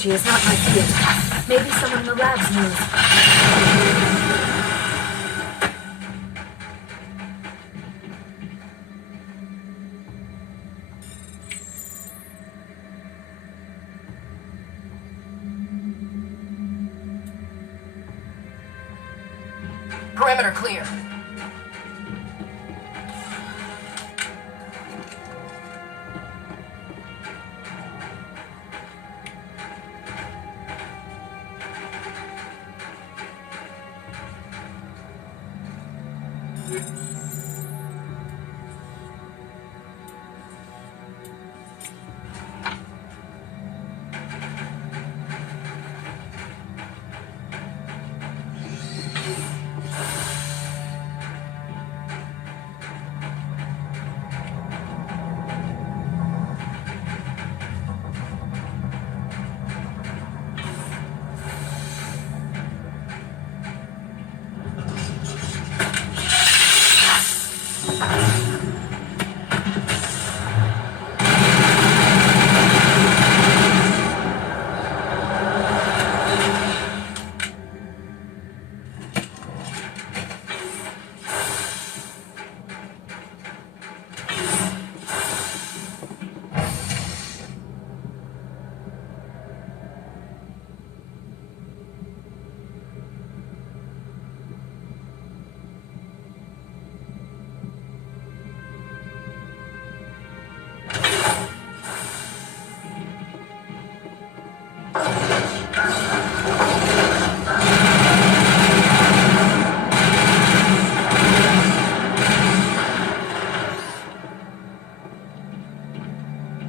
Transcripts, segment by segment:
Biology is not my field. Maybe someone in the labs knows. Perimeter clear.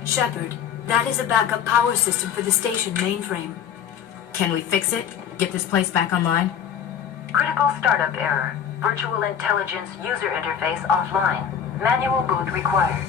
Shepard, that is a backup power system for the station mainframe. Can we fix it? Get this place back online? Critical startup error. Virtual intelligence user interface offline. Manual boot required.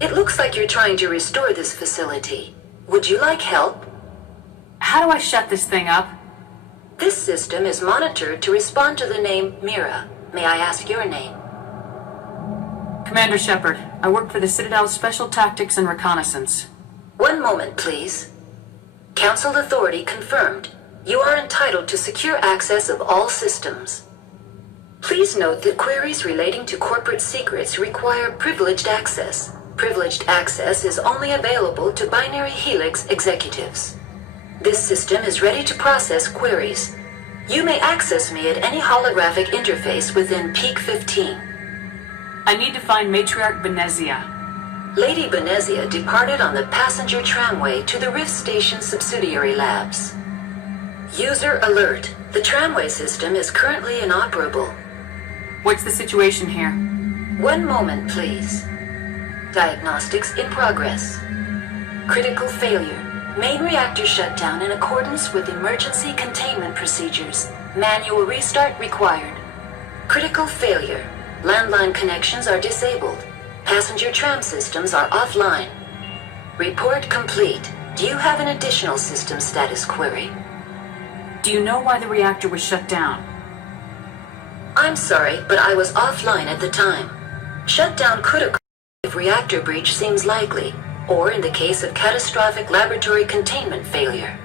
It looks like you're trying to restore this facility. Would you like help? How do I shut this thing up? This system is monitored to respond to the name Mira. May I ask your name? Commander Shepard, I work for the Citadel's Special Tactics and Reconnaissance. One moment, please. Council authority confirmed. You are entitled to secure access of all systems. Please note that queries relating to corporate secrets require privileged access. Privileged access is only available to Binary Helix executives. This system is ready to process queries. You may access me at any holographic interface within Peak 15. I need to find Matriarca Benezia. Lady Benezia departed on the passenger tramway to the Rift Station subsidiary labs. User alert. The tramway system is currently inoperable. What's the situation here? One moment, please. Diagnostics in progress. Critical failure. Main reactor shutdown in accordance with emergency containment procedures. Manual restart required. Critical failure. Landline connections are disabled. Passenger tram systems are offline. Report complete. Do you have an additional system status query? Do you know why the reactor was shut down? I'm sorry, but I was offline at the time. Shutdown could occur if reactor breach seems likely, or in the case of catastrophic laboratory containment failure.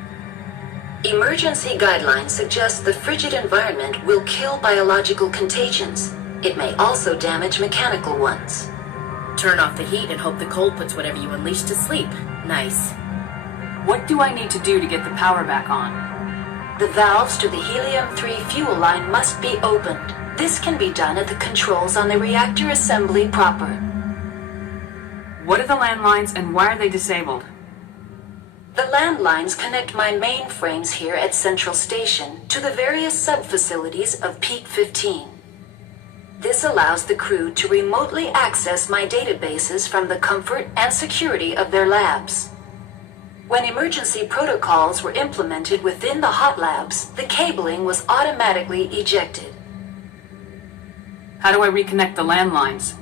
Emergency guidelines suggest the frigid environment will kill biological contagions. It may also damage mechanical ones. Turn off the heat and hope the cold puts whatever you unleash to sleep. Nice. What do I need to do to get the power back on? The valves to the helium-3 fuel line must be opened. This can be done at the controls on the reactor assembly proper. What are the landlines and why are they disabled? The landlines connect my mainframes here at Central Station to the various sub-facilities of Peak 15. This allows the crew to remotely access my databases from the comfort and security of their labs. When emergency protocols were implemented within the hot labs, the cabling was automatically ejected. How do I reconnect the landlines?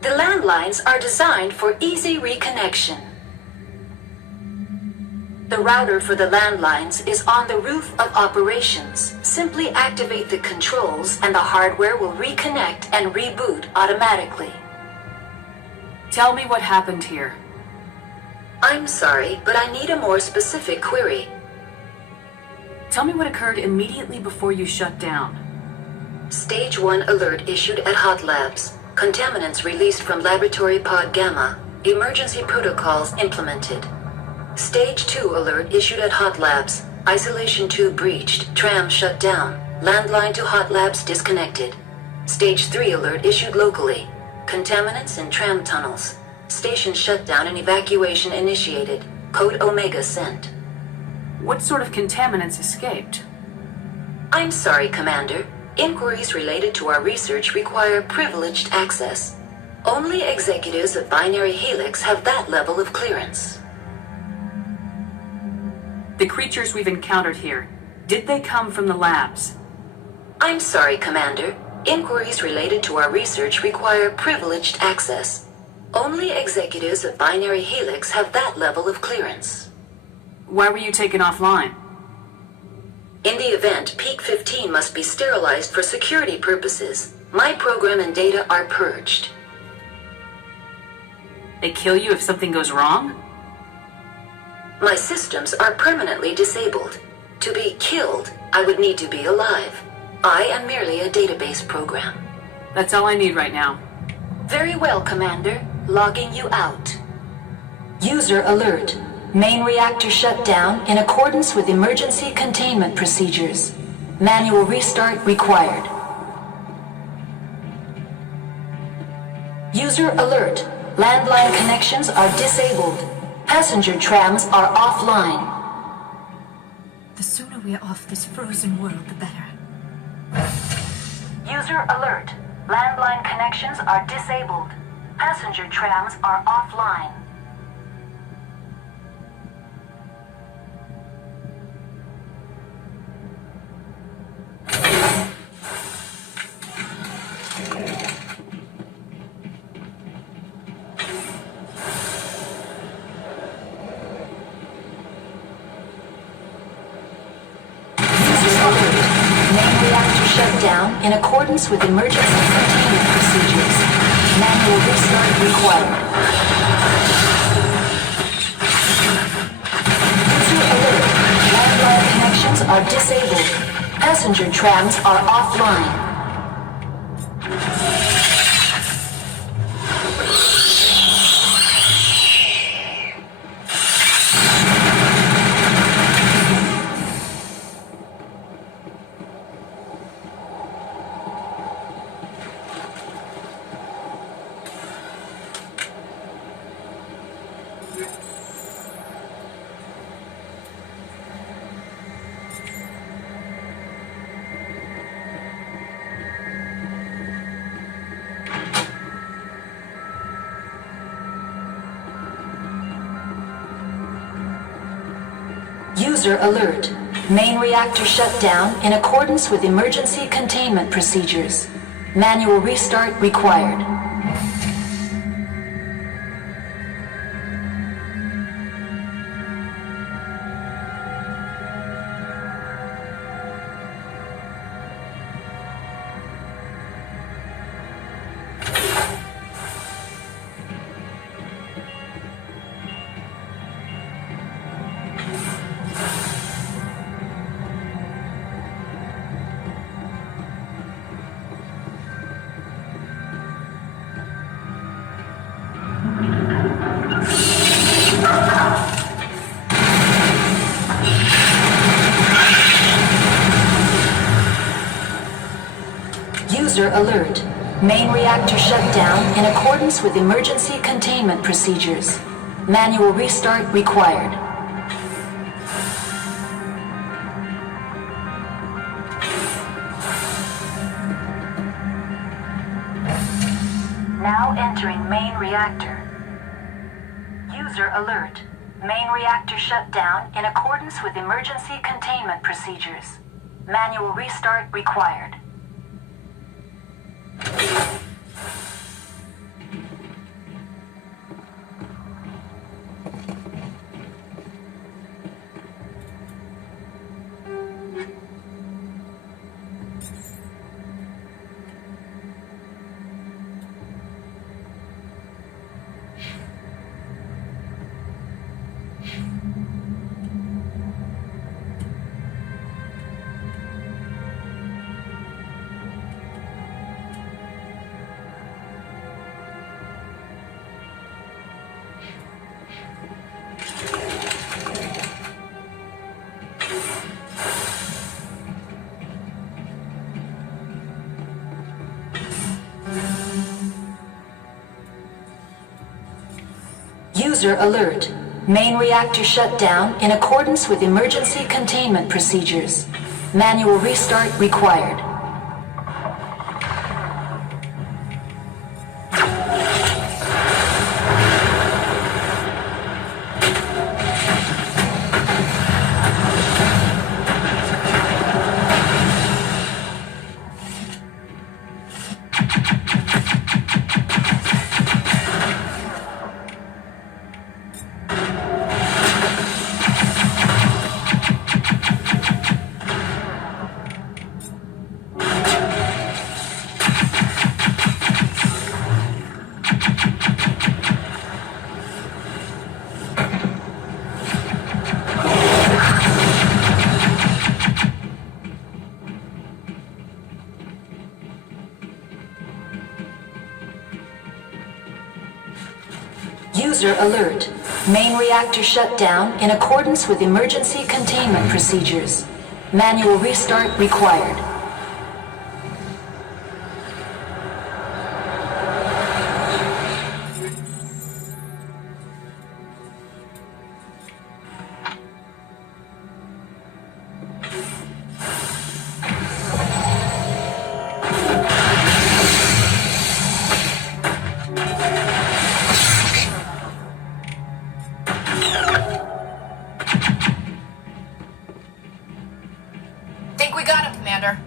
The landlines are designed for easy reconnection. The router for the landlines is on the roof of operations. Simply activate the controls and the hardware will reconnect and reboot automatically. Tell me what happened here. I'm sorry, but I need a more specific query. Tell me what occurred immediately before you shut down. Stage 1 alert issued at Hot Labs. Contaminants released from Laboratory Pod Gamma. Emergency protocols implemented. Stage 2 alert issued at Hot Labs. Isolation tube breached. Tram shut down. Landline to Hot Labs disconnected. Stage 3 alert issued locally. Contaminants in tram tunnels. Station shutdown and evacuation initiated. Code Omega sent. What sort of contaminants escaped? I'm sorry, Commander. Inquiries related to our research require privileged access. Only executives of Binary Helix have that level of clearance. The creatures we've encountered here, did they come from the labs? I'm sorry, Commander. Inquiries related to our research require privileged access. Only executives of Binary Helix have that level of clearance. Why were you taken offline? In the event, Peak 15 must be sterilized for security purposes. My program and data are purged. They kill you if something goes wrong? My systems are permanently disabled. To be killed, I would need to be alive. I am merely a database program. That's all I need right now. Very well, Commander. Logging you out. User alert. Main reactor shut down in accordance with emergency containment procedures. Manual restart required. User alert. Landline connections are disabled. Passenger trams are offline. The sooner we are off this frozen world, the better. User alert. Landline connections are disabled. Passenger trams are offline. Shut down in accordance with emergency containment procedures. Manual restart required. User alert. Landline connections are disabled. Passenger trams are offline. User alert. Main reactor shut down in accordance with emergency containment procedures. Manual restart required. User alert. Main reactor shut down in accordance with emergency containment procedures. Manual restart required. Entering main reactor. User alert. Main reactor shut down in accordance with emergency containment procedures. Manual restart required. User alert. Main reactor shut down in accordance with emergency containment procedures. Manual restart required. User alert. Main reactor shut down in accordance with emergency containment procedures. Manual restart required. Think we got him, Commander.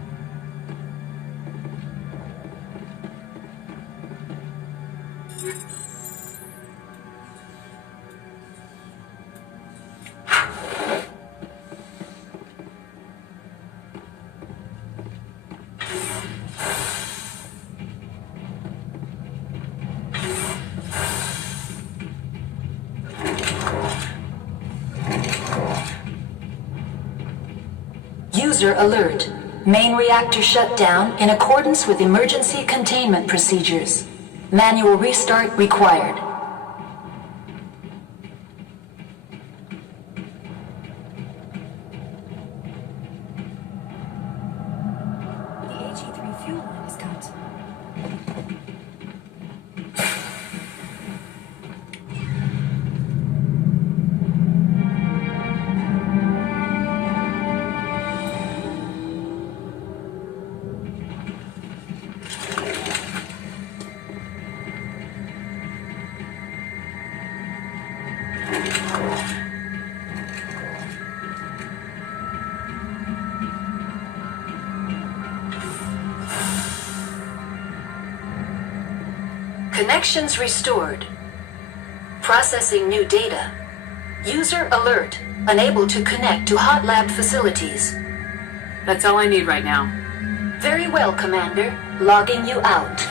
User alert. Main reactor shut down in accordance with emergency containment procedures. Manual restart required. The HE3 fuel line is cut. Connections restored. Processing new data. User alert. Unable to connect to hot lab facilities. That's all I need right now. Very well, Commander. Logging you out.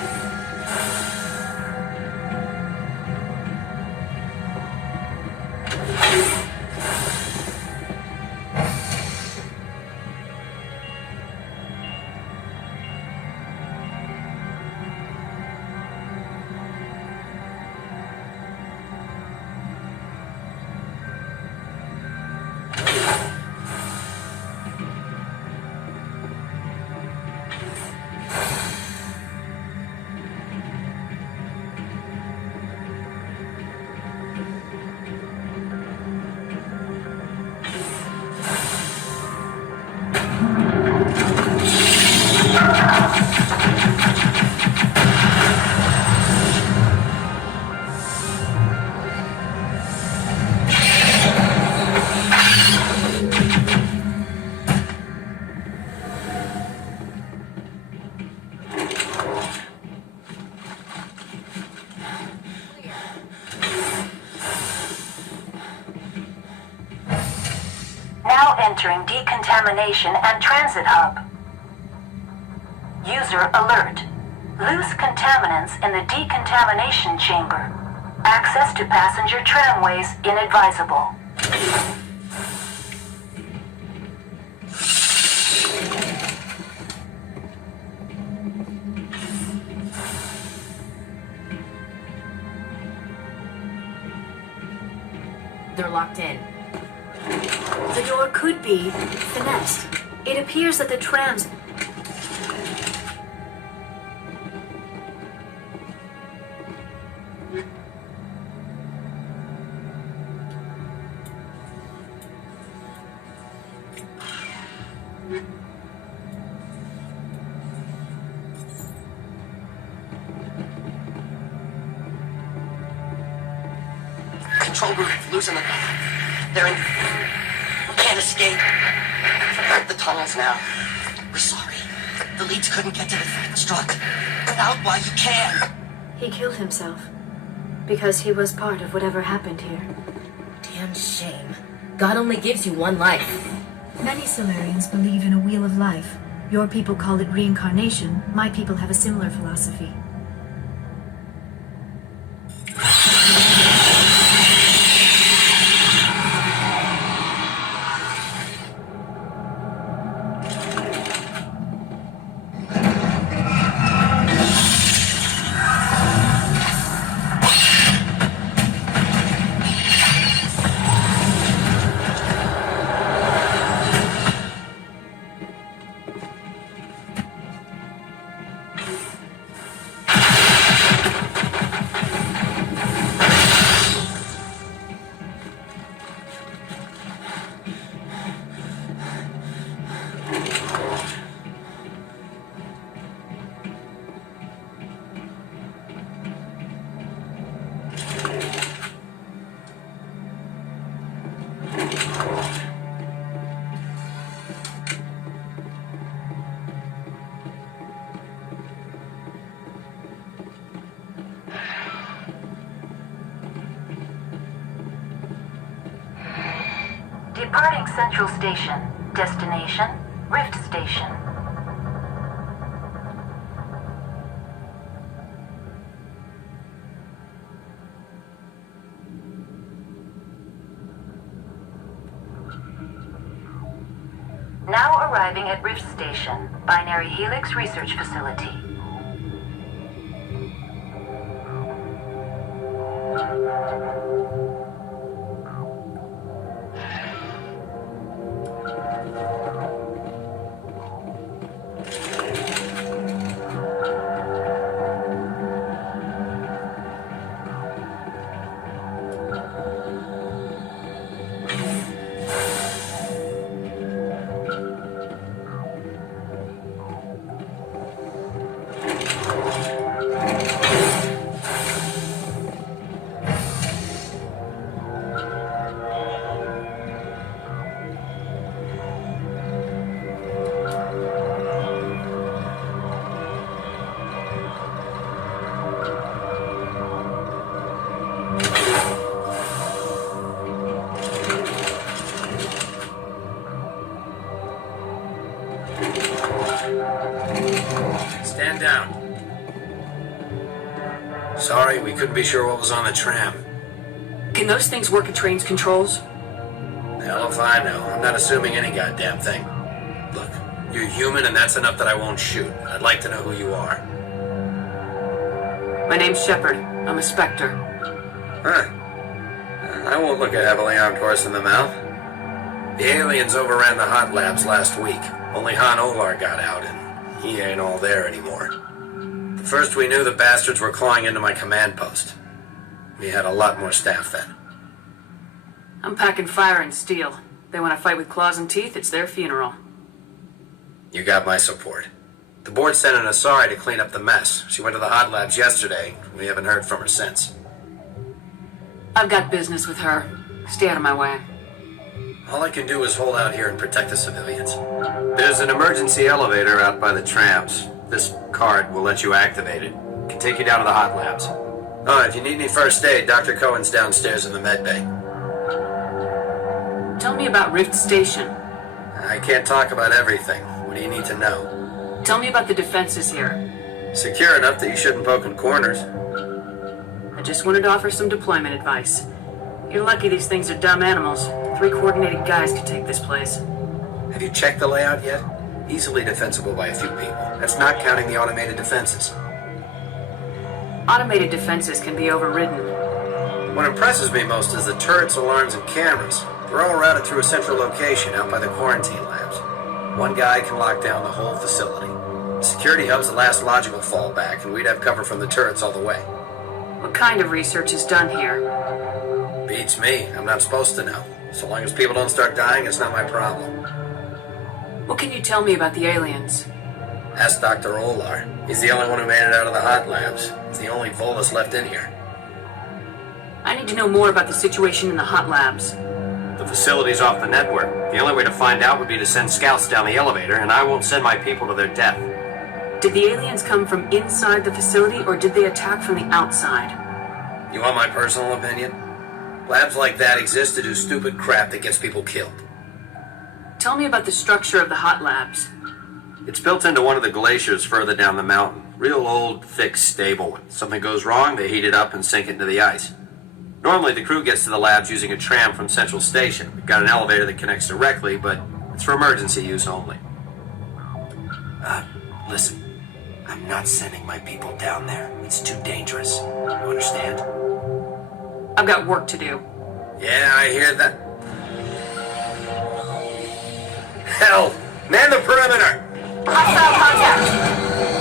entering decontamination and transit hub. User alert. Loose contaminants in the decontamination chamber. Access to passenger tramways inadvisable. They're locked in. The door could be finessed. It appears that the trams... Control room, losing them. They're in... We can't escape. The tunnels now. We're sorry. The leads couldn't get to the struck. Get out while you can. He killed himself. Because he was part of whatever happened here. Damn shame. God only gives you one life. Many Solarians believe in a wheel of life. Your people call it reincarnation. My people have a similar philosophy. Departing Central Station. Destination, Rift Station. Now arriving at Rift Station, Binary Helix Research Facility. Stand down. Sorry, we couldn't be sure what was on the tram. Can those things work at train's controls? Hell if I know. I'm not assuming any goddamn thing. Look, you're human and that's enough that I won't shoot. I'd like to know who you are. My name's Shepard. I'm a Spectre. Huh. I won't look a heavily armed horse in the mouth. The aliens overran the hot labs last week. Only Han Olar got out, and he ain't all there anymore. The first we knew, the bastards were clawing into my command post. We had a lot more staff then. I'm packing fire and steel. They want to fight with claws and teeth, it's their funeral. You got my support. The board sent an Asari to clean up the mess. She went to the hot labs yesterday. We haven't heard from her since. I've got business with her. Stay out of my way. All I can do is hold out here and protect the civilians. There's an emergency elevator out by the trams. This card will let you activate it. It can take you down to the hot labs. Oh, if you need any first aid, Dr. Cohen's downstairs in the med bay. Tell me about Rift Station. I can't talk about everything. What do you need to know? Tell me about the defenses here. Secure enough that you shouldn't poke in corners. I just wanted to offer some deployment advice. You're lucky these things are dumb animals. 3 coordinated guys could take this place. Have you checked the layout yet? Easily defensible by a few people. That's not counting the automated defenses. Automated defenses can be overridden. What impresses me most is the turrets, alarms, and cameras. They're all routed through a central location out by the quarantine labs. One guy can lock down the whole facility. The security hub's the last logical fallback, and we'd have cover from the turrets all the way. What kind of research is done here? Beats me. I'm not supposed to know. So long as people don't start dying, it's not my problem. What can you tell me about the aliens? Ask Dr. Olar. He's the only one who made it out of the hot labs. He's the only Volus left in here. I need to know more about the situation in the hot labs. The facility's off the network. The only way to find out would be to send scouts down the elevator, and I won't send my people to their death. Did the aliens come from inside the facility, or did they attack from the outside? You want my personal opinion? Labs like that exist to do stupid crap that gets people killed. Tell me about the structure of the hot labs. It's built into one of the glaciers further down the mountain. Real old, thick, stable. When something goes wrong, they heat it up and sink it into the ice. Normally, the crew gets to the labs using a tram from Central Station. We've got an elevator that connects directly, but it's for emergency use only. Listen. I'm not sending my people down there. It's too dangerous. You understand? I've got work to do. Yeah, I hear that. Hell! Man the perimeter! Hostile contact!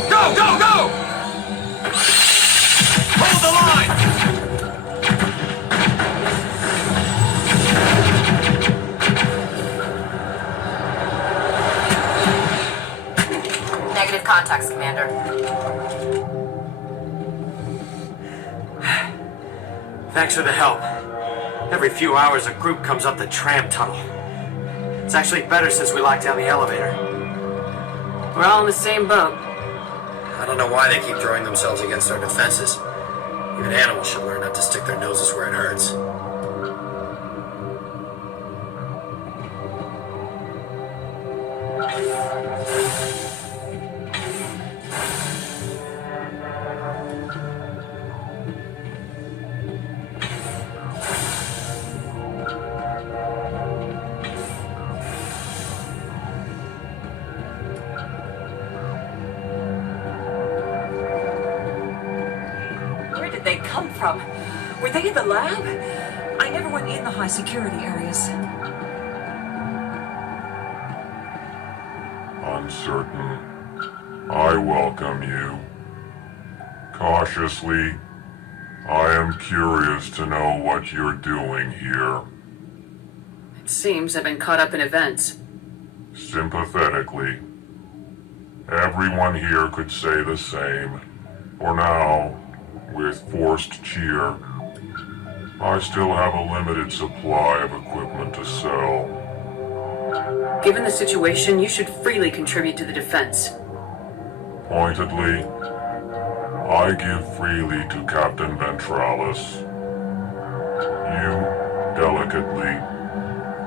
Go, go, go! Hold the line! Negative contacts, Commander. Thanks for the help. Every few hours, a group comes up the tram tunnel. It's actually better since we locked down the elevator. We're all in the same boat. I don't know why they keep throwing themselves against our defenses. Even animals should learn not to stick their noses where it hurts. They come from? Were they in the lab? I never went in the high security areas. Uncertain. I welcome you. Cautiously, I am curious to know what you're doing here. It seems I've been caught up in events. Sympathetically. Everyone here could say the same. For now, with forced cheer, I still have a limited supply of equipment to sell. Given the situation, you should freely contribute to the defense. Pointedly, I give freely to Captain Ventralis. You, delicately,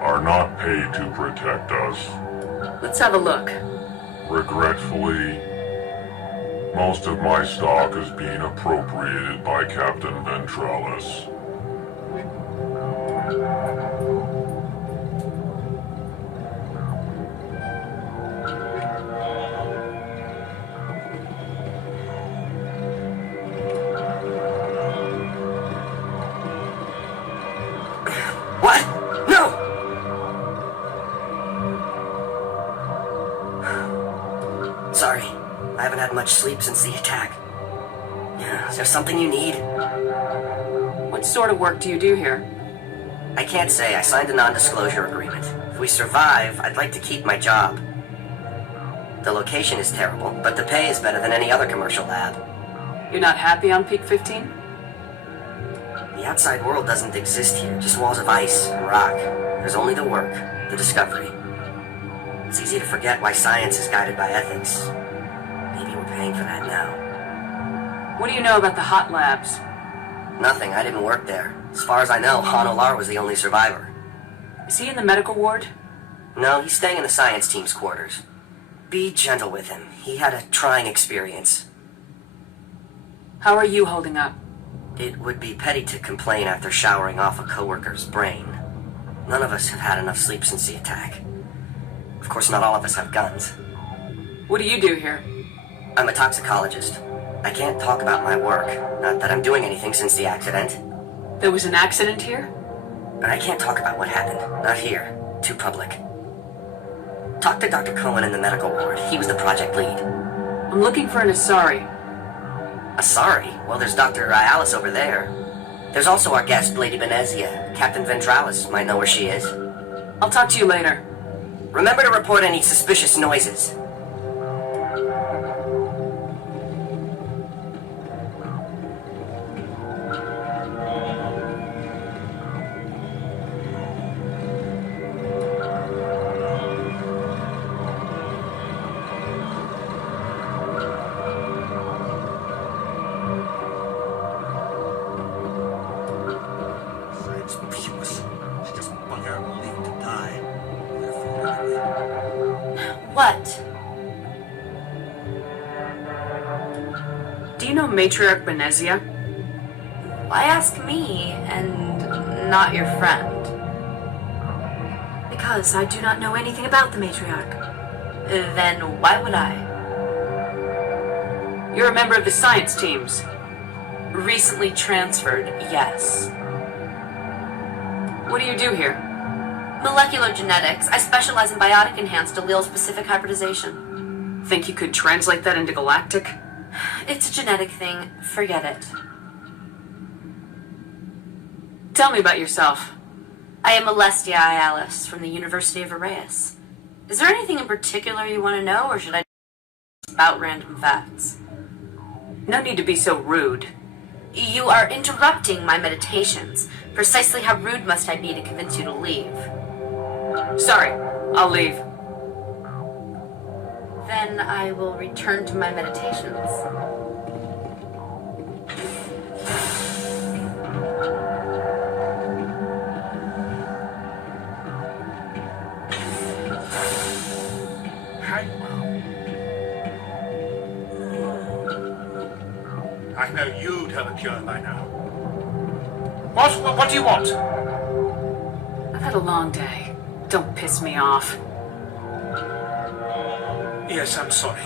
are not paid to protect us. Let's have a look. Regretfully, most of my stock is being appropriated by Captain Ventralis. What? No! Sorry. I haven't had much sleep since the attack. Is there something you need? What sort of work do you do here? I can't say. I signed a non-disclosure agreement. If we survive, I'd like to keep my job. The location is terrible, but the pay is better than any other commercial lab. You're not happy on Peak 15? The outside world doesn't exist here, just walls of ice and rock. There's only the work, the discovery. It's easy to forget why science is guided by ethics. Maybe we're paying for that now. What do you know about the hot labs? Nothing, I didn't work there. As far as I know, Han Olar was the only survivor. Is he in the medical ward? No, he's staying in the science team's quarters. Be gentle with him. He had a trying experience. How are you holding up? It would be petty to complain after showering off a coworker's brain. None of us have had enough sleep since the attack. Of course, not all of us have guns. What do you do here? I'm a toxicologist. I can't talk about my work. Not that I'm doing anything since the accident. There was an accident here? But I can't talk about what happened. Not here. Too public. Talk to Dr. Cohen in the medical ward. He was the project lead. I'm looking for an Asari. Asari? Well, there's Dr. Alice over there. There's also our guest, Lady Benezia. Captain Ventralis might know where she is. I'll talk to you later. Remember to report any suspicious noises. What? Do you know Matriarca Benezia? Why ask me and not your friend? Because I do not know anything about the Matriarch. Then why would I? You're a member of the science teams. Recently transferred, yes. What do you do here? Molecular genetics. I specialize in biotic-enhanced allele-specific hybridization. Think you could translate that into galactic? It's a genetic thing. Forget it. Tell me about yourself. I am Alestia Alice from the University of Arraeus. Is there anything in particular you want to know, or should I just spout random facts? No need to be so rude. You are interrupting my meditations. Precisely how rude must I be to convince you to leave? Sorry, I'll leave. Then I will return to my meditations. I know you'd have a cure by now. What do you want? I've had a long day. Don't piss me off. Yes, I'm sorry.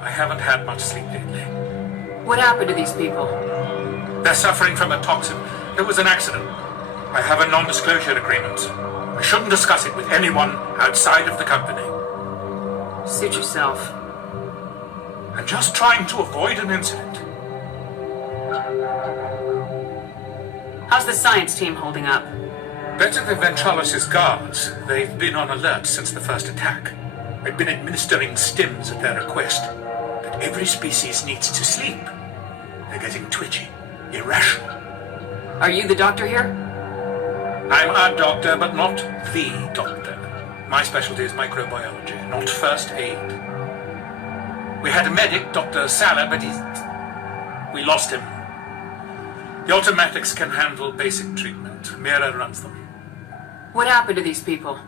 I haven't had much sleep lately. What happened to these people? They're suffering from a toxin. It was an accident. I have a non-disclosure agreement. I shouldn't discuss it with anyone outside of the company. Suit yourself. I'm just trying to avoid an incident. How's the science team holding up? Better than Ventralis' guards. They've been on alert since the first attack. I've been administering stims at their request. But every species needs to sleep. They're getting twitchy, irrational. Are you the doctor here? I'm a doctor, but not the doctor. My specialty is microbiology, not first aid. We had a medic, Dr. Sala, but we lost him. The automatics can handle basic treatment. Mira runs them. What happened to these people?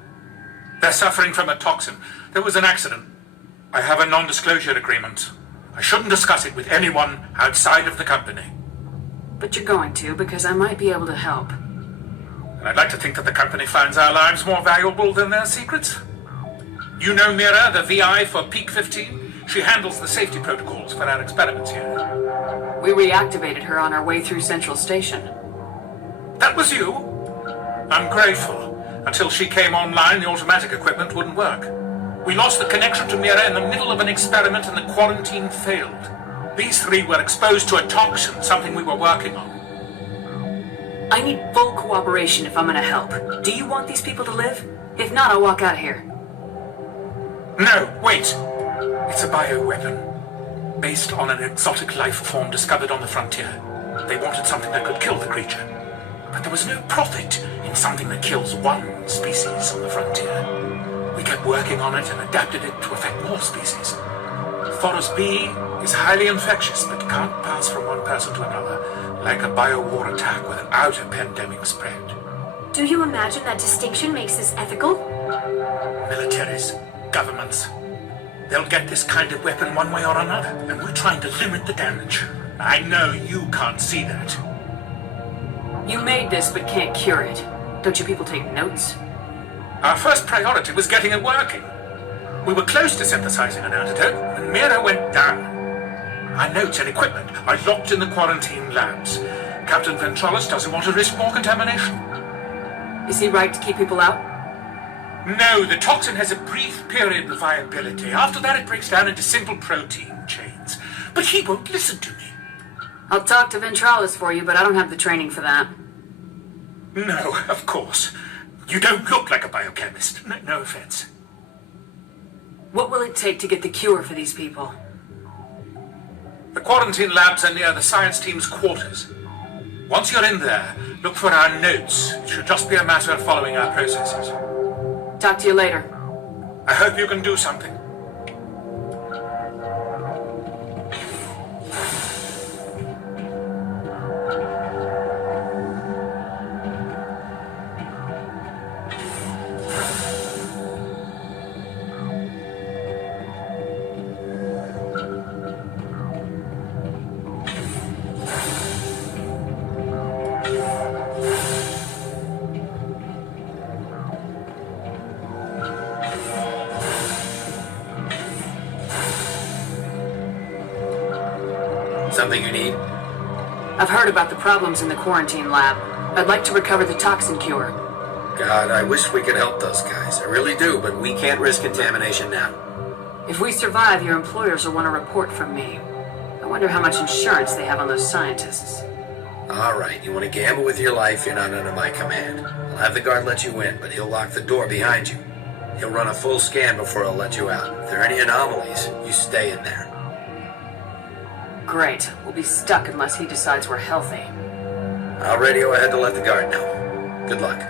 They're suffering from a toxin. There was an accident. I have a non-disclosure agreement. I shouldn't discuss it with anyone outside of the company. But you're going to, because I might be able to help. And I'd like to think that the company finds our lives more valuable than their secrets. You know Mira, the VI for Peak 15? She handles the safety protocols for our experiments here. We reactivated her on our way through Central Station. That was you? I'm grateful. Until she came online, the automatic equipment wouldn't work. We lost the connection to Mira in the middle of an experiment and the quarantine failed. These three were exposed to a toxin, something we were working on. I need full cooperation if I'm gonna help. Do you want these people to live? If not, I'll walk out of here. No, wait. It's a bioweapon. Based on an exotic life form discovered on the frontier. They wanted something that could kill the creature. But there was no profit in something that kills one species on the frontier. We kept working on it and adapted it to affect more species. Forest B is highly infectious, but can't pass from one person to another, like a biowar attack without a pandemic spread. Do you imagine that distinction makes this ethical? Militaries, governments. They'll get this kind of weapon one way or another, and we're trying to limit the damage. I know you can't see that. You made this but can't cure it. Don't you people take notes? Our first priority was getting it working. We were close to synthesizing an antidote, and Mira went down. Our notes and equipment are locked in the quarantine labs. Captain Ventrolis doesn't want to risk more contamination. Is he right to keep people out? No, the toxin has a brief period of viability. After that, it breaks down into simple protein chains. But he won't listen to me. I'll talk to Ventrolis for you, but I don't have the training for that. No, of course. You don't look like a biochemist. No offense. What will it take to get the cure for these people? The quarantine labs are near the science team's quarters. Once you're in there, look for our notes. It should just be a matter of following our processes. Talk to you later. I hope you can do something. Something you need? I've heard about the problems in the quarantine lab. I'd like to recover the toxin cure. God, I wish we could help those guys. I really do, but We can't risk contamination now. If we survive, your employers will want a report from me. I wonder how much insurance they have on those scientists. all right, you want to gamble with your life, you're not under my command. I'll have the guard let you in, but he'll lock the door behind you. He'll run a full scan before he'll let you out. If there are any anomalies, you stay in there. Great. We'll be stuck unless he decides we're healthy. I'll radio ahead to let the guard know. Good luck.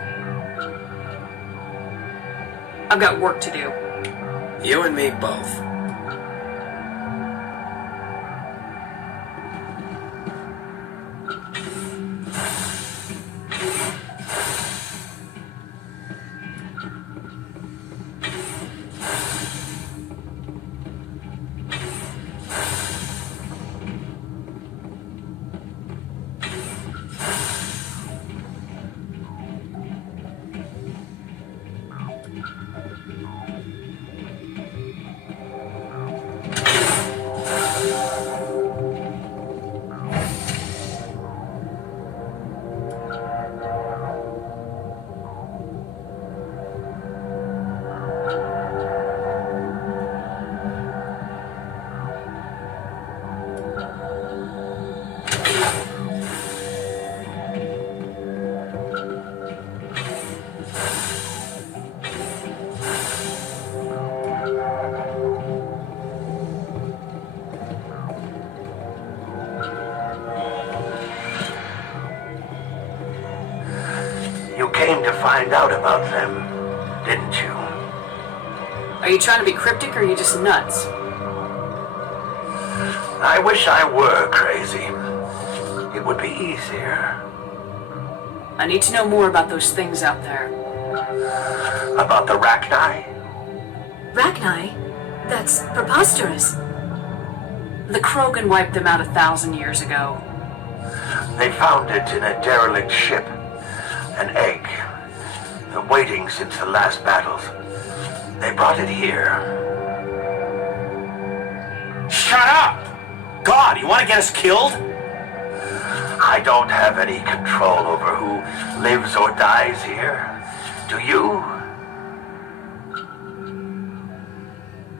I've got work to do. You and me both. You came to find out about them, didn't you? Are you trying to be cryptic or are you just nuts? I wish I were crazy. It would be easier. I need to know more about those things out there. About the Rachni? Rachni? That's preposterous. The Krogan wiped them out 1,000 years ago. They found it in a derelict ship. An egg. Waiting since the last battles. They brought it here. Shut up! God, you want to get us killed? I don't have any control over who lives or dies here. Do you?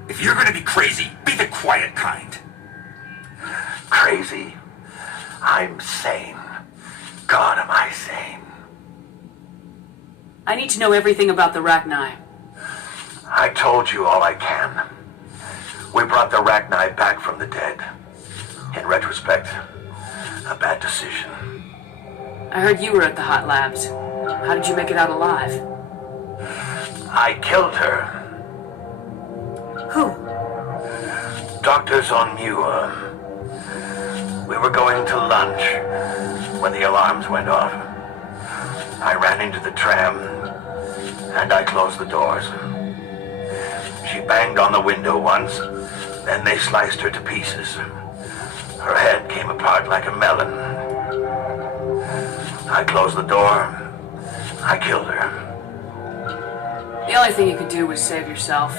If you're gonna be crazy, be the quiet kind. Crazy? I'm sane. God, am I sane? I need to know everything about the Rachni. I told you all I can. We brought the Rachni back from the dead. In retrospect, a bad decision. I heard you were at the hot labs. How did you make it out alive? I killed her. Who? Doctors on Muir. We were going to lunch when the alarms went off. I ran into the tram, and I closed the doors. She banged on the window once, then they sliced her to pieces. Her head came apart like a melon. I closed the door. I killed her. The only thing you could do was save yourself.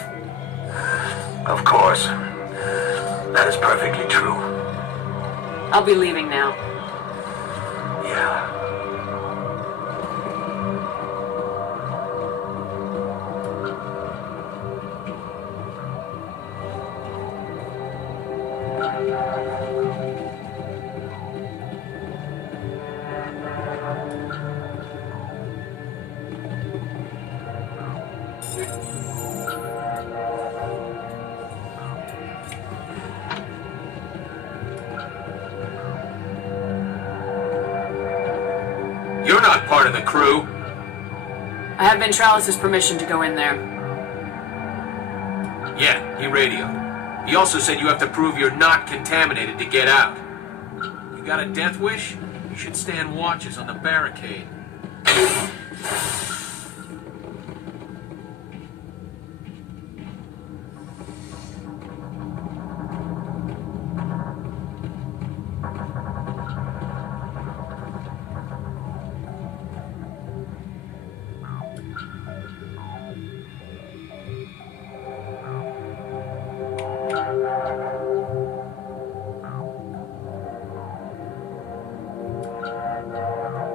Of course. That is perfectly true. I'll be leaving now. Yeah. You're not part of the crew. I have Ventralis' permission to go in there. Yeah, he radioed. He also said you have to prove you're not contaminated to get out. You got a death wish? You should stand watches on the barricade.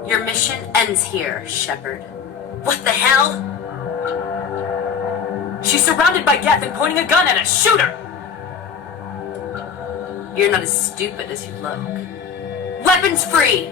Your mission ends here, Shepard. What the hell? She's surrounded by Geth and pointing a gun at us! Shoot her! You're not as stupid as you look. Weapons free!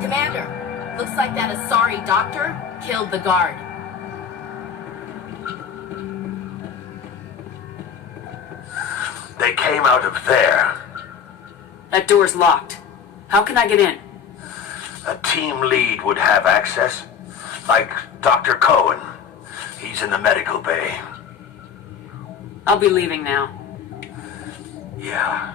Commander, looks like that Asari doctor killed the guard. They came out of there. That door's locked. How can I get in? A team lead would have access. Like Dr. Cohen. He's in the medical bay. I'll be leaving now. Yeah.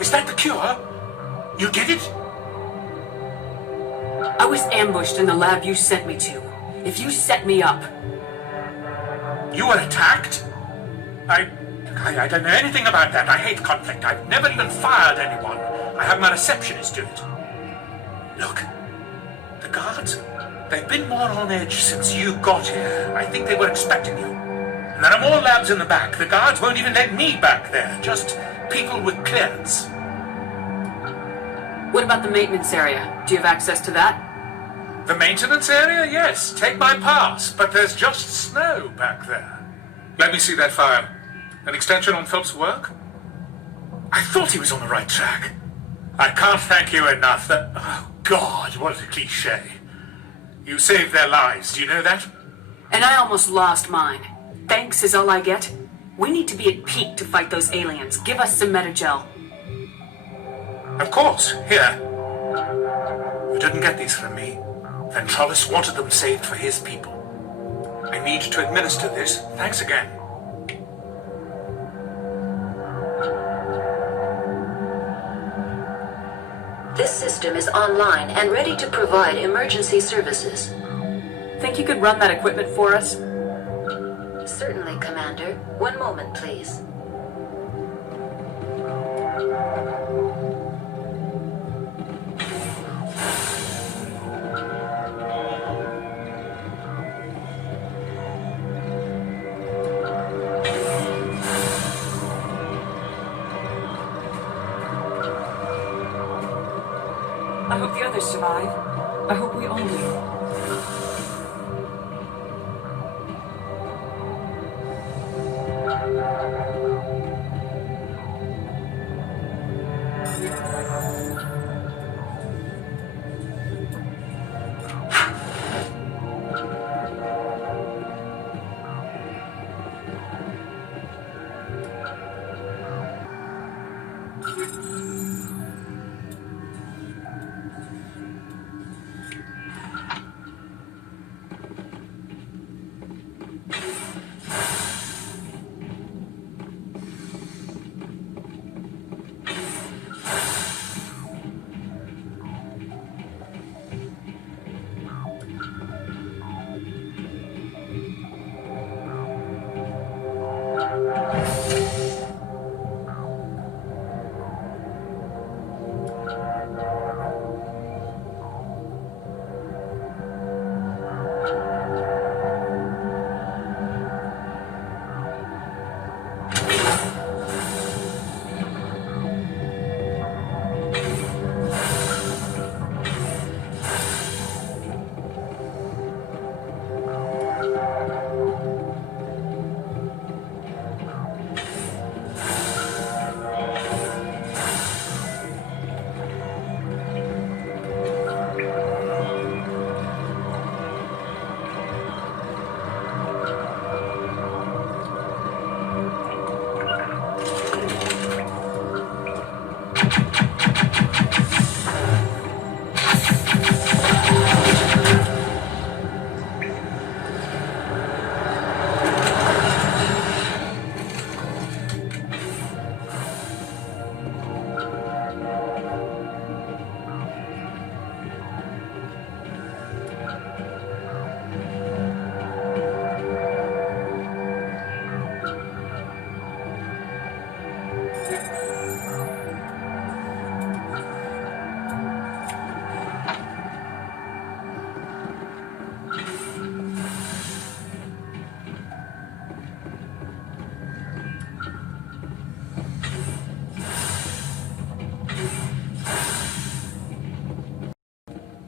Is that the cure? You did it? I was ambushed in the lab you sent me to. If you set me up... You were attacked? I don't know anything about that. I hate conflict. I've never even fired anyone. I have my receptionist do it. Look, the guards, they've been more on edge since you got here. I think they were expecting you. And there are more labs in the back. The guards won't even let me back there. Just people with clearance. What about the maintenance area? Do you have access to that? The maintenance area? Yes. Take my pass. But there's just snow back there. Let me see that file. An extension on Phelps' work? I thought he was on the right track. I can't thank you enough. Oh, God, what a cliché. You saved their lives, do you know that? And I almost lost mine. Thanks is all I get. We need to be at peak to fight those aliens. Give us some Metagel. Of course, here. You didn't get these from me. Ventralis wanted them saved for his people. I need to administer this. Thanks again. This system is online and ready to provide emergency services. Think you could run that equipment for us? Certainly, Commander. One moment, please. I hope the others survive. I hope we all do.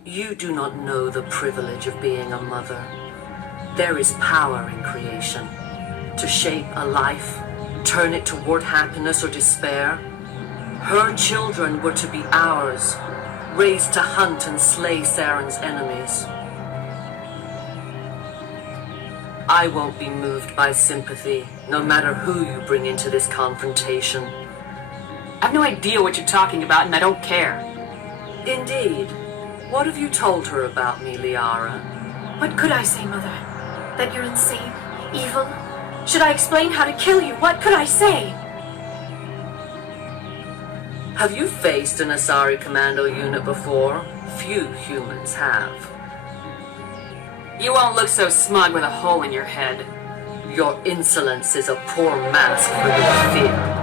You do not know the privilege of being a mother. There is power in creation. To shape a life, turn it toward happiness or despair. Her children were to be ours, raised to hunt and slay Saren's enemies. I won't be moved by sympathy, no matter who you bring into this confrontation. I've no idea what you're talking about, and I don't care. Indeed. What have you told her about me, Liara? What could I say, Mother? That you're insane? Evil? Should I explain how to kill you? What could I say? Have you faced an Asari commando unit before? Few humans have. You won't look so smug with a hole in your head. Your insolence is a poor mask for your fear.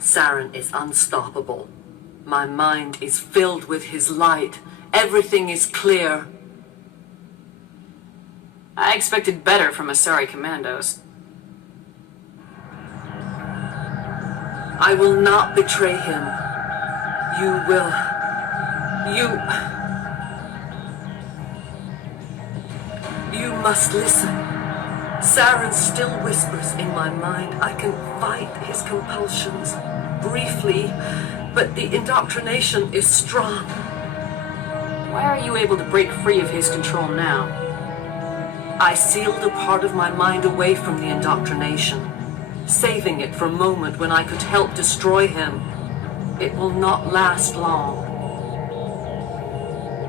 Saren is unstoppable. My mind is filled with his light. Everything is clear. I expected better from Asari commandos. I will not betray him. You will. You must listen. Saren still whispers in my mind. I can fight his compulsions briefly, but the indoctrination is strong. Why are you able to break free of his control now? I sealed a part of my mind away from the indoctrination, saving it for a moment when I could help destroy him. It will not last long.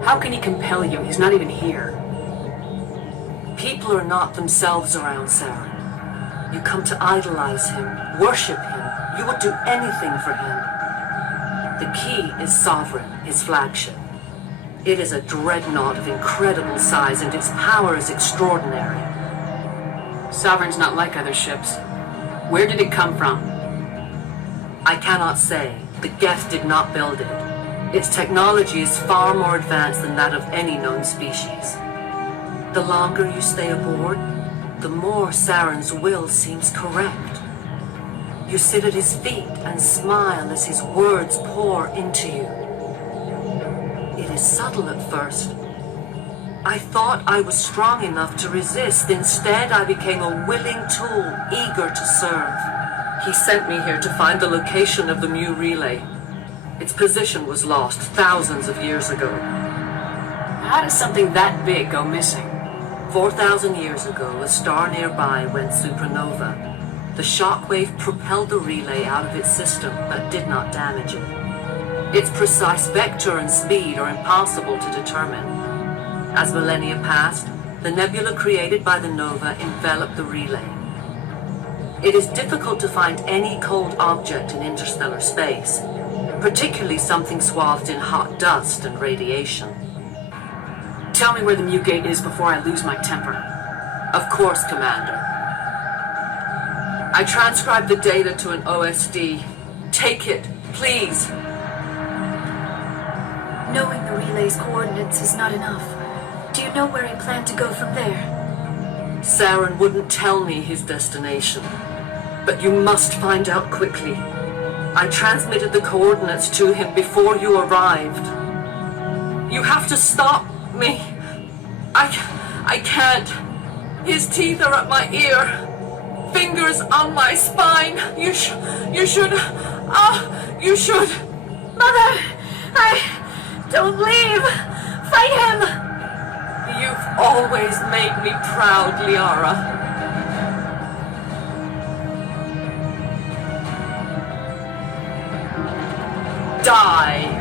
How can he compel you? He's not even here. People are not themselves around Saren. You come to idolize him, worship him. You will do anything for him. The key is Sovereign, his flagship. It is a dreadnought of incredible size, and its power is extraordinary. Sovereign's not like other ships. Where did it come from? I cannot say. The Geth did not build it. Its technology is far more advanced than that of any known species. The longer you stay aboard, the more Saren's will seems correct. You sit at his feet and smile as his words pour into you. It is subtle at first. I thought I was strong enough to resist. Instead, I became a willing tool, eager to serve. He sent me here to find the location of the Mu relay. Its position was lost thousands of years ago. How does something that big go missing? 4,000 years ago, a star nearby went supernova. The shockwave propelled the relay out of its system, but did not damage it. Its precise vector and speed are impossible to determine. As millennia passed, the nebula created by the nova enveloped the relay. It is difficult to find any cold object in interstellar space, particularly something swathed in hot dust and radiation. Tell me where the Mu Gate is before I lose my temper. Of course, Commander. I transcribed the data to an OSD. Take it, please. Knowing the relay's coordinates is not enough. Do you know where he planned to go from there? Saren wouldn't tell me his destination, but you must find out quickly. I transmitted the coordinates to him before you arrived. You have to stop me. I can't. His teeth are at my ear. Fingers on my spine. You should. You should. Mother! Don't leave! Fight him! You've always made me proud, Liara. Die!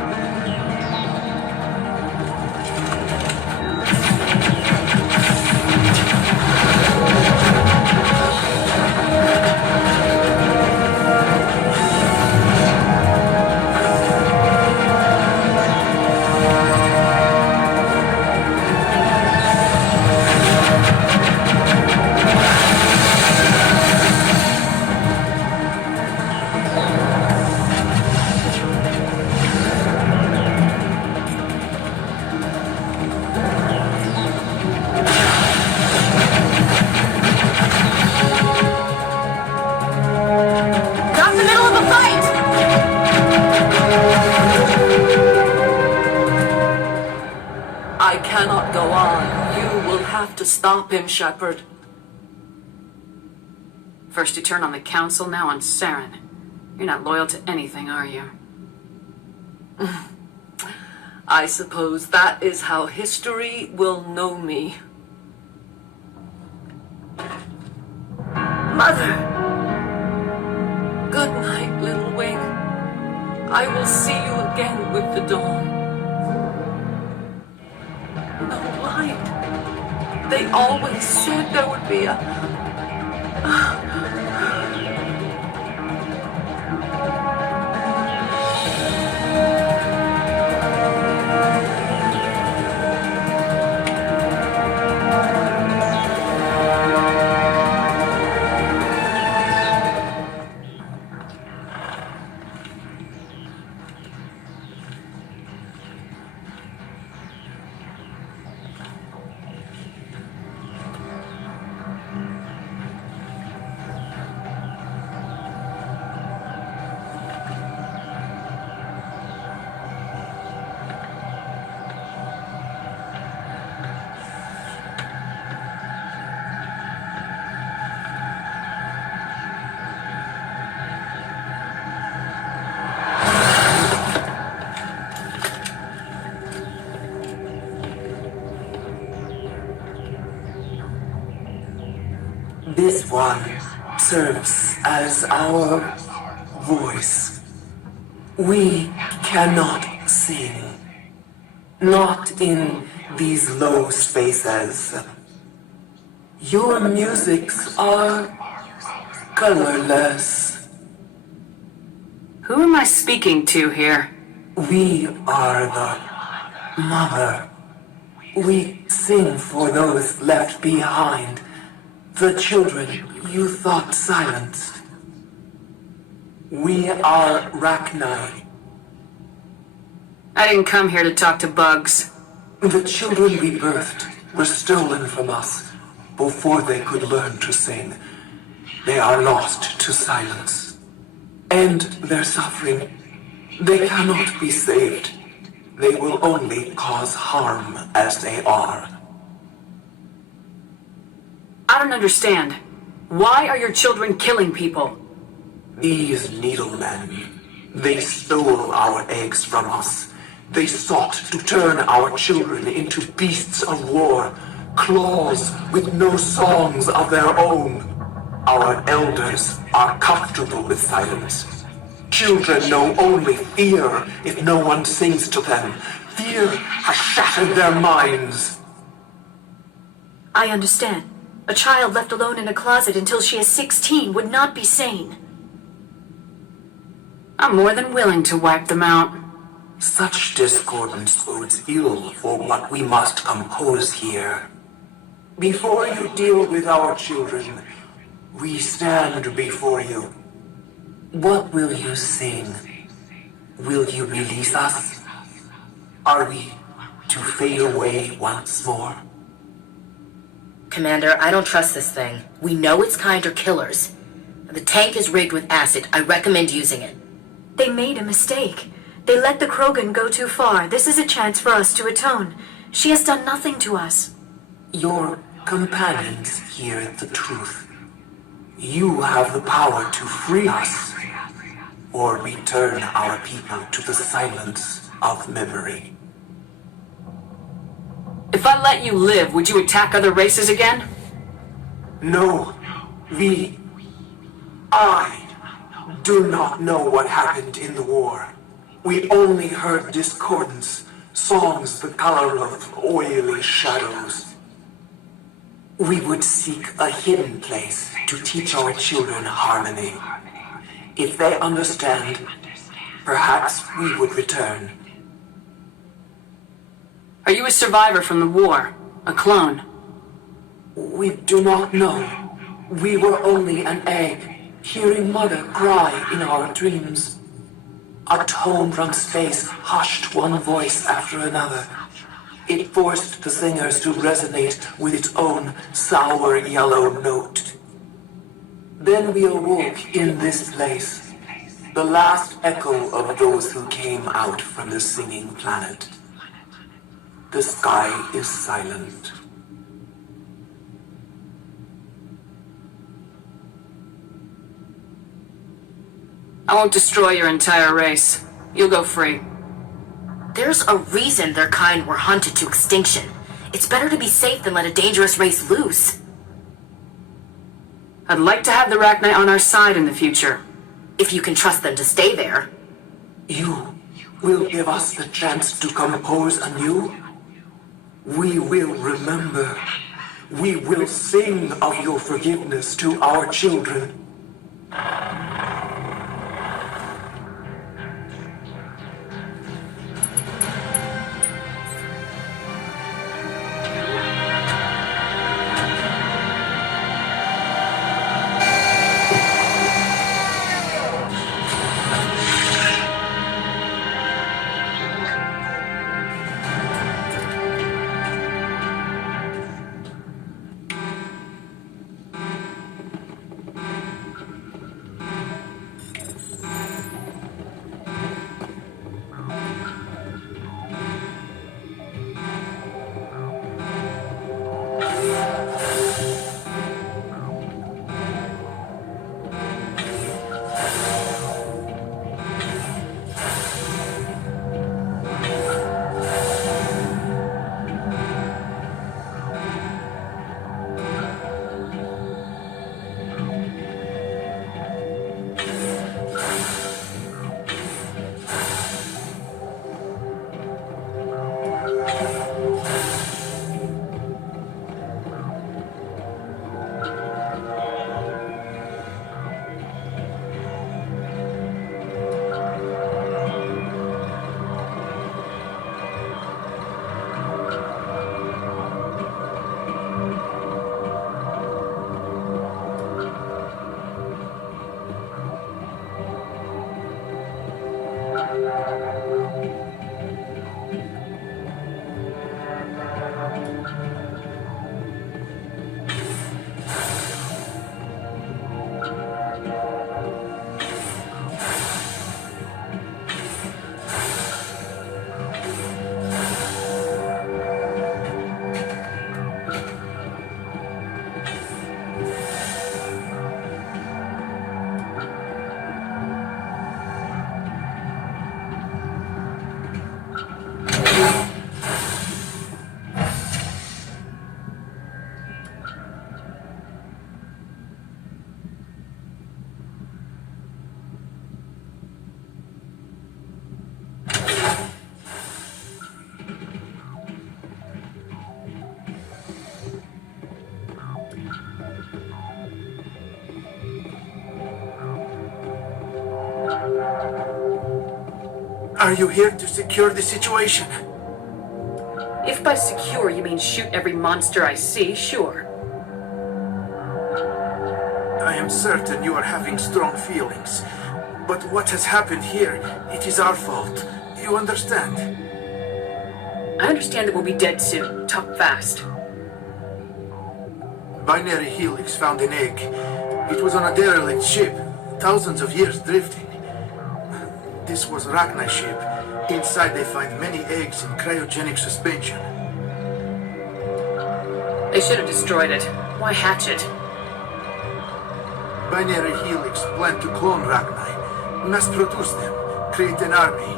To stop him, Shepard. First you turn on the Council, now on Saren. You're not loyal to anything, are you? I suppose that is how history will know me. Mother! Good night, little wing. I will see you again with the dawn. No light. They always said there would be a... This one serves as our voice. We cannot sing. Not in these low spaces. Your musics are colorless. Who am I speaking to here? We are the mother. We sing for those left behind. The children you thought silenced. We are Rachni. I didn't come here to talk to bugs. The children we birthed were stolen from us before they could learn to sing. They are lost to silence. And their suffering, they cannot be saved. They will only cause harm as they are. I don't understand. Why are your children killing people? These needlemen, they stole our eggs from us. They sought to turn our children into beasts of war, claws with no songs of their own. Our elders are comfortable with silence. Children know only fear if no one sings to them. Fear has shattered their minds. I understand. A child left alone in a closet until she is 16 would not be sane. I'm more than willing to wipe them out. Such discordance bodes ill for what we must compose here. Before you deal with our children, we stand before you. What will you sing? Will you release us? Are we to fade away once more? Commander, I don't trust this thing. We know its kind are killers. The tank is rigged with acid. I recommend using it. They made a mistake. They let the Krogan go too far. This is a chance for us to atone. She has done nothing to us. Your companions hear the truth. You have the power to free us, or return our people to the silence of memory. If I let you live, would you attack other races again? No, I do not know what happened in the war. We only heard discordance, songs the color of oily shadows. We would seek a hidden place to teach our children harmony. If they understand, perhaps we would return. Are you a survivor from the war? A clone? We do not know. We were only an egg, hearing Mother cry in our dreams. A tone from space hushed one voice after another. It forced the singers to resonate with its own sour yellow note. Then we awoke in this place, the last echo of those who came out from the singing planet. The sky is silent. I won't destroy your entire race. You'll go free. There's a reason their kind were hunted to extinction. It's better to be safe than let a dangerous race loose. I'd like to have the Rachni on our side in the future. If you can trust them to stay there. You will give us the chance to compose anew? We will remember. We will sing of your forgiveness to our children. Are you here to secure the situation? If by secure you mean shoot every monster I see, sure. I am certain you are having strong feelings. But what has happened here, it is our fault. You understand? I understand that we'll be dead soon. Talk fast. Binary Helix found an egg. It was on a derelict ship, thousands of years drifting. This was Rachni's ship. Inside they find many eggs in cryogenic suspension. They should have destroyed it. Why hatch it? Binary Helix planned to clone Rachni, mass produce them, create an army.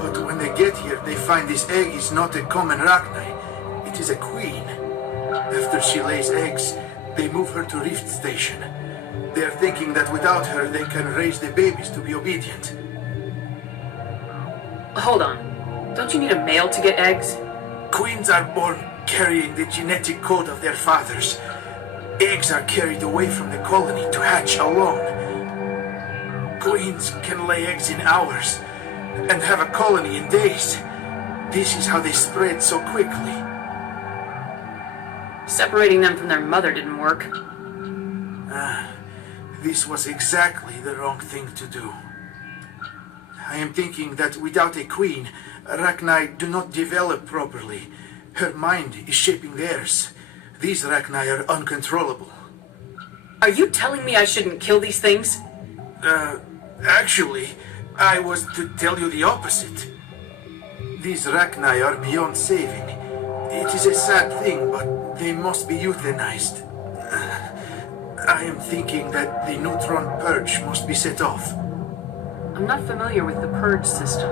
But when they get here, they find this egg is not a common Rachni. It is a queen. After she lays eggs, they move her to Rift Station. They are thinking that without her, they can raise the babies to be obedient. Hold on. Don't you need a male to get eggs? Queens are born carrying the genetic code of their fathers. Eggs are carried away from the colony to hatch alone. Queens can lay eggs in hours and have a colony in days. This is how they spread so quickly. Separating them from their mother didn't work. This was exactly the wrong thing to do. I am thinking that without a queen, Rachni do not develop properly. Her mind is shaping theirs. These Rachni are uncontrollable. Are you telling me I shouldn't kill these things? Actually, I was to tell you the opposite. These Rachni are beyond saving. It is a sad thing, but they must be euthanized. I am thinking that the neutron purge must be set off. I'm not familiar with the purge system.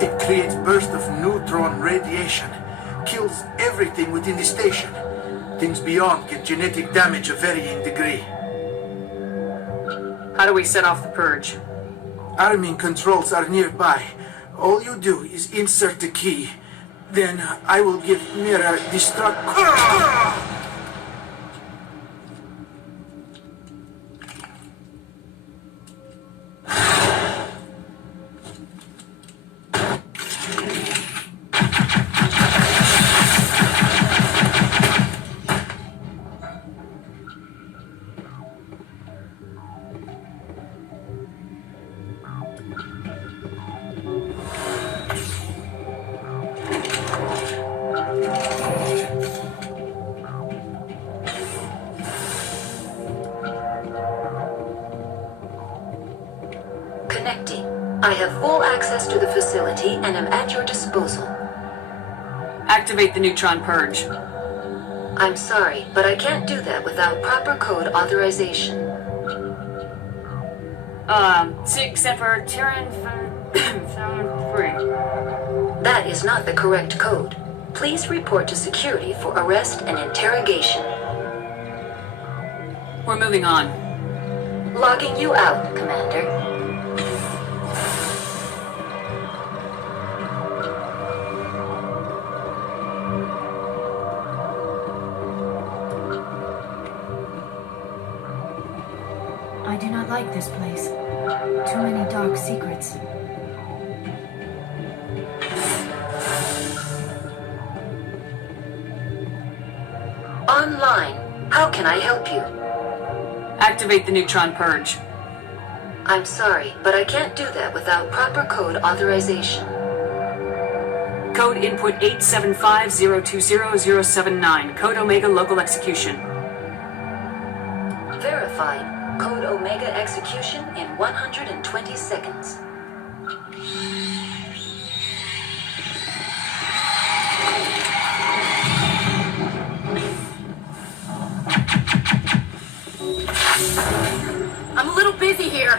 It creates bursts of neutron radiation, kills everything within the station. Things beyond get genetic damage of varying degree. How do we set off the purge? Arming controls are nearby. All you do is insert the key. Then I will give Mira destruct... Connecting. I have full access to the facility and am at your disposal. Activate the neutron purge. I'm sorry, but I can't do that without proper code authorization. Except for Tyrann 3. That is not the correct code. Please report to security for arrest and interrogation. We're moving on. Logging you out, Commander. I do not like this place. Too many dark secrets. Online. How can I help you? Activate the neutron purge. I'm sorry, but I can't do that without proper code authorization. Code input 875020079. Code Omega local execution. Verified. Code Omega execution in 120 seconds. I'm a little busy here.